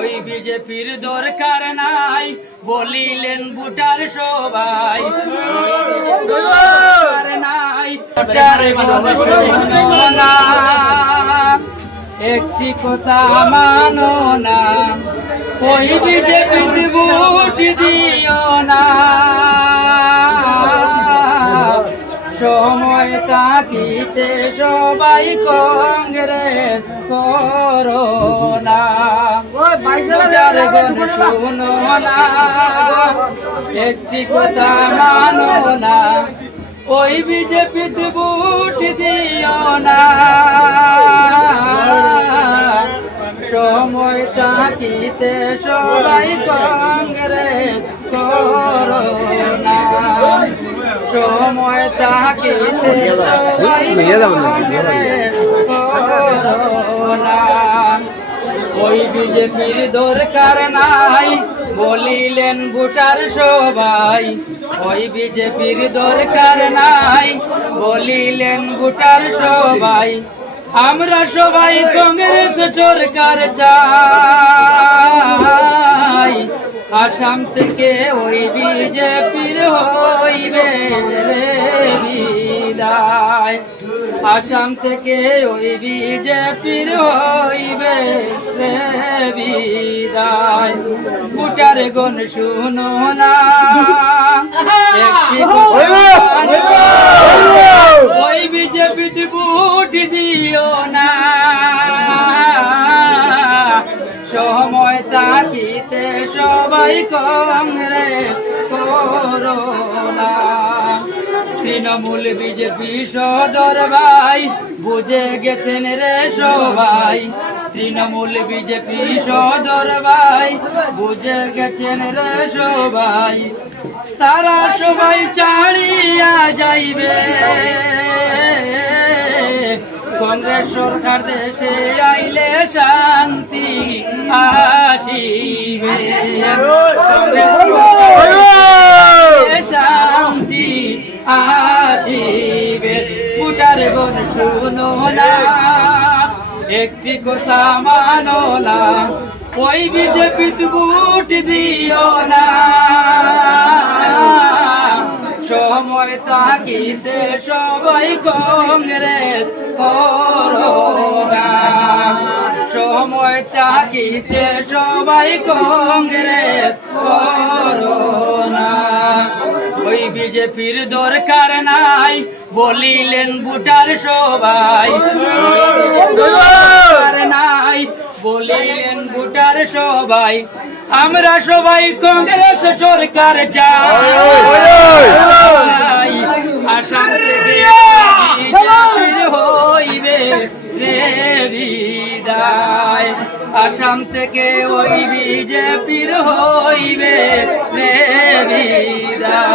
ওই বিজেপির দরকার নাই বলিলেন ভোটার সবাই। দরকার নাই ভোটার না, একটি কথা মানো না, ওই বিজেপির ভোট দিও না। সময় থাকিতে সবাই কংগ্রেস করো না, ভোটার গণ শুনো না, একটি কথা মানো না, ওই বিজেপিতে ভোট দিও না। সময় থাকিতে সবাই কংগ্রেস করো না, সময় থাকিতে সবাই কংগ্রেস করো না। ওই বিজেপির দরকার নাই বলিলেন ভোটার সবাই, ওই বিজেপির দরকার নাই বলিলেন ভোটার সবাই। আমরা সবাই কংগ্রেস সরকার চাই, আসাম থেকে ওই বিজেপির হইবে রে বিদায়, আসাম থেকে ওই বিজেপির হইবে রে বিদায়। ভোটার গণ শুনো না, ওই বিজেপিতে ভোট দিও না। সময় থাকিতে সবাই কংগ্রেস করো না। তৃণমূল বিজেপি সদর ভাই বুঝে গেছেন রে সবাই, তৃণমূল বিজেপি সদর ভাই বুঝে গেছেন রে সবাই। তারা সবাই ছাড়িয়া যাইবে, কংগ্রেস সরকার দেশে আইলে শান্তি আসিবে, শান্তি আসিবে। ভোটার গণ শুনো না, একটি কথা মানো না, ওই বিজেপিতে ভোট দিও না। সময় থাকিতে সবাই কংগ্রেস করো না, সময় থাকিতে সবাই কংগ্রেস করো না। ওই বিজেপির দরকার নাই বলিলেন ভোটার সবাই, দরকার নাই বলিলেন ভোটার সবাই। আমরা সবাই কংগ্রেস সরকার চাই, আসাম থেকে হইবে রে বিদায়, আসাম থেকে ওই বিজেপির হইবে রে বিদায়।